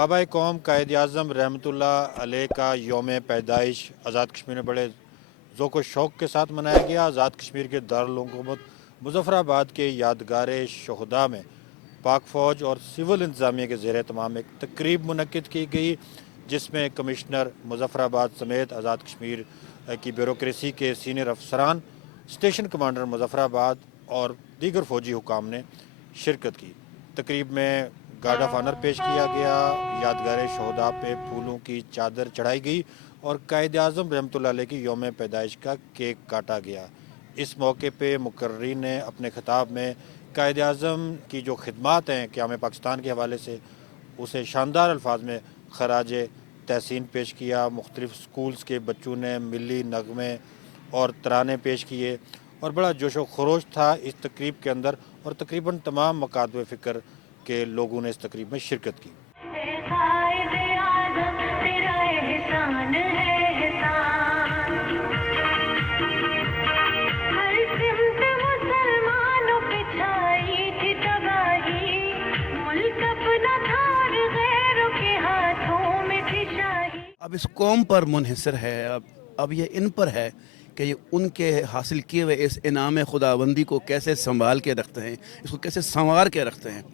बाबा कौम कायद आज़म रहमतुल्लाह अलैह का यौम पैदाइश आज़ाद कश्मीर में बड़े ज़ौक़ व शौक़ के साथ मनाया गया। आज़ाद कश्मीर के दारुल हुकूमत मुज़फ़्फ़राबाद के यादगार शहदा में पाक फ़ौज और सिविल इंतज़ामिया के ज़ेर तमाम एक तकरीब मुनक्किद की गई, जिसमें कमिश्नर मुज़फ़्फ़राबाद समेत आज़ाद कश्मीर की ब्यूरोक्रेसी के सीनियर अफसरान, स्टेशन कमांडर मुज़फ़्फ़राबाद और दीगर फ़ौजी हुकाम ने शिरकत की। तकरीब में गार्ड ऑफ ऑनर पेश किया गया, यादगार शहदा पे फूलों की चादर चढ़ाई गई और कायद आज़म रहमतुल्लाह अलैह की यौम पैदाइश का केक काटा गया। इस मौके पे मुकर्रीन ने अपने खिताब में कायद आज़म की जो खिदमात हैं क़याम पाकिस्तान के हवाले से, उसे शानदार अल्फाज में खराज तहसीन पेश किया। मुख्तलिफ़ स्कूल्स के बच्चों ने मिली नगमे और तराने पेश किए और बड़ा जोश व खरोश था इस तकरीब के अंदर, और तकरीबन तमाम मकातब फ़िक्र के लोगों ने इस तकरीब में शिरकत की। अब इस कौम पर मुनहसर है, अब ये इन पर है कि ये उनके हासिल किए हुए इस इनाम खुदाबंदी को कैसे संभाल के रखते हैं, इसको कैसे संवार के रखते हैं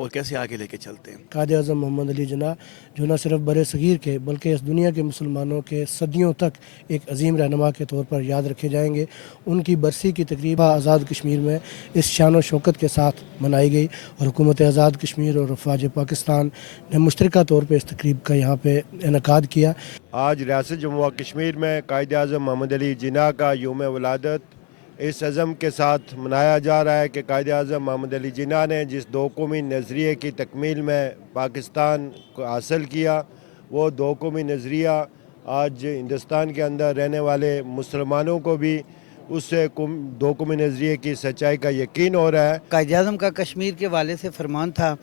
और कैसे आगे लेके चलते हैं। कायद आज़म मोहम्मद अली जिन्ना जो न सिर्फ बड़े सगीर के बल्कि इस दुनिया के मुसलमानों के सदियों तक एक अजीम रहनुमा के तौर पर याद रखे जाएंगे। उनकी बरसी की तकरीब आज़ाद कश्मीर में इस शान व शौकत के साथ मनाई गई और हुकूमत आज़ाद कश्मीर और अफवाज पाकिस्तान ने मुश्तरका तौर पर इस तकरीब का यहाँ पे इनकाद किया। आज रियासत जम्मू व कश्मीर में कायद आज़म मोहम्मद अली जिन्ना का यौम वलादत इस अज़म के साथ मनाया जा रहा है कि कायद आज़म मोहम्मद अली जिन्ना ने जिस दो कौमी नज़रिए की तकमील में पाकिस्तान को हासिल किया, वो दो कौमी नज़रिया आज हिंदुस्तान के अंदर रहने वाले मुसलमानों को भी उससे दो कौमी नज़रिए की सच्चाई का यकीन हो रहा है। कायद आज़म का कश्मीर के वाले से फरमान था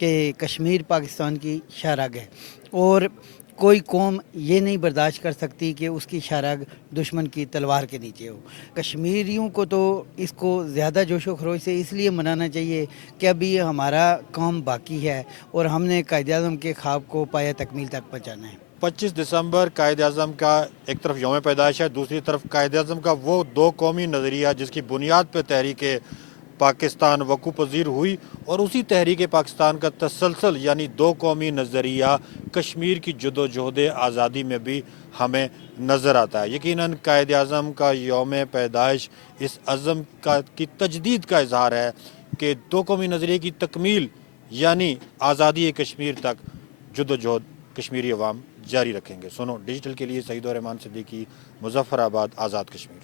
कि कश्मीर पाकिस्तान की शाहराग है और कोई कौम ये नहीं बर्दाश्त कर सकती कि उसकी शाहराग दुश्मन की तलवार के नीचे हो। कश्मीरियों को तो इसको ज़्यादा जोश व खरोश से इसलिए मनाना चाहिए कि अभी हमारा काम बाकी है और हमने कायद आज़म के ख्वाब को पाया तकमील तक पहुँचाना है। 25 दिसंबर कायद आज़म का एक तरफ यौम पैदाइश है, दूसरी तरफ कायद आज़म का वो दो कौमी नज़रिया जिसकी बुनियाद पर तहरीक पाकिस्तान वक़ू पज़ीर हुई, और उसी तहरीक पाकिस्तान का तसलसल यानी दो कौमी नज़रिया कश्मीर की जदोजहद आज़ादी में भी हमें नज़र आता है। यकीनन कायद आज़म का यौम पैदाइश इस अज़म का की तजदीद का इज़हार है कि दो कौमी नज़रिए की तकमील यानी आज़ादी कश्मीर तक जदोजहद कश्मीरी अवाम जारी रखेंगे। सुनो डिजिटल के लिए सईद और रहमान सिद्दीकी, मुज़फ़्फ़राबाद, आज़ाद कश्मीर।